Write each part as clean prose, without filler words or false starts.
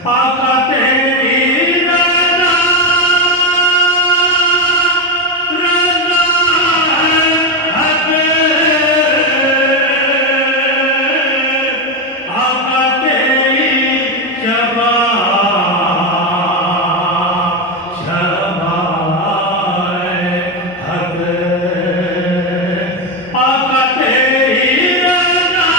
आका तेरी रज़ा रज़ा हक आका तेरी शफ़ाअत शफ़ाअत हक आका तेरी रज़ा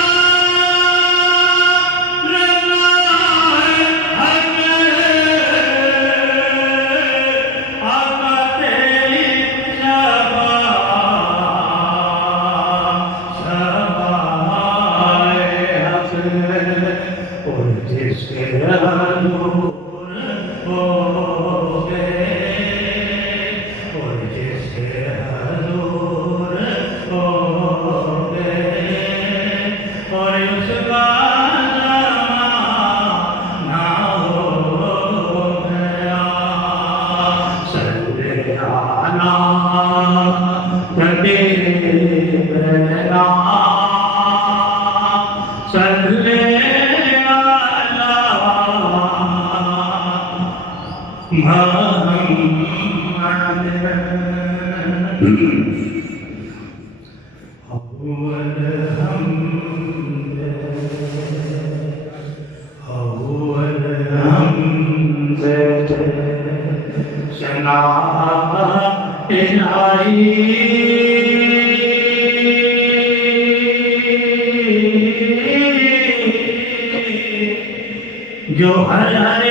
जो हर हर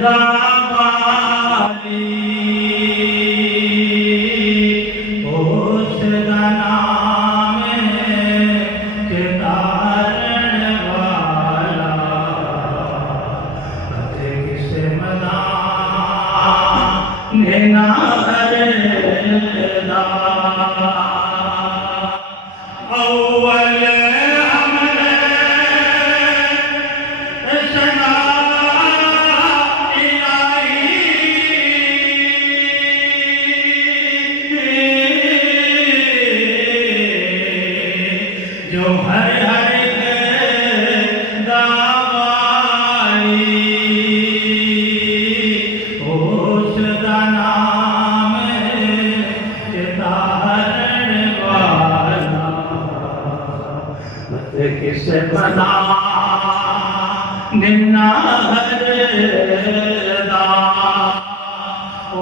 दामाली उसका नाम चितारण वाला किसे मना नेना हरदा अव्वल जो हर हर दामाली उसका नाम चितारण वाला किसे बना निन्ना हरदा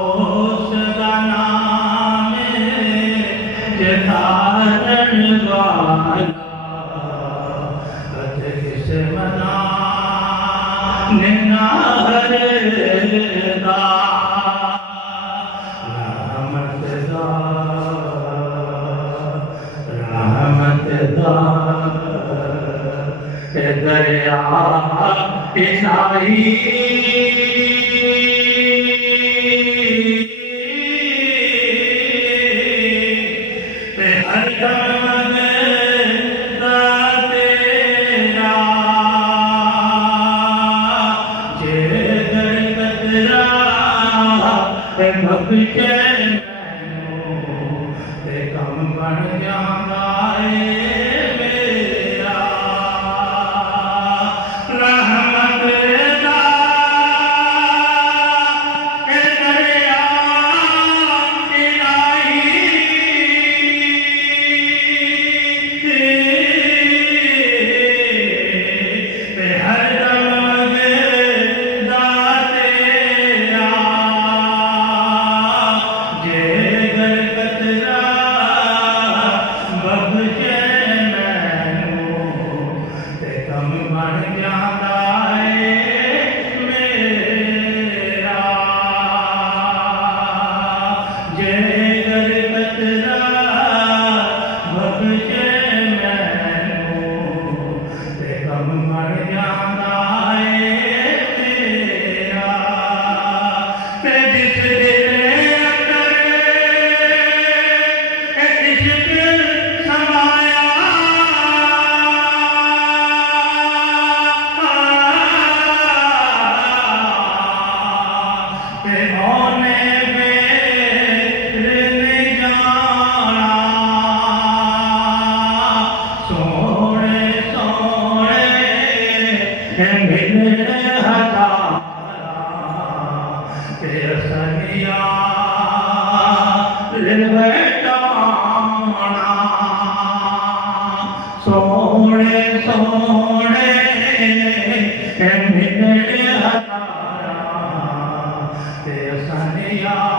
उसका नाम चितारण वाला किसे मना निन्ना हरदा रहमत दा दरिया इनाई हर दम बख्शे ते कम बन जांदा है मेरा रहमत दा मिले हजारा ते सनिया ले बैठाना सोने सोने मिले हजारा ते सनिया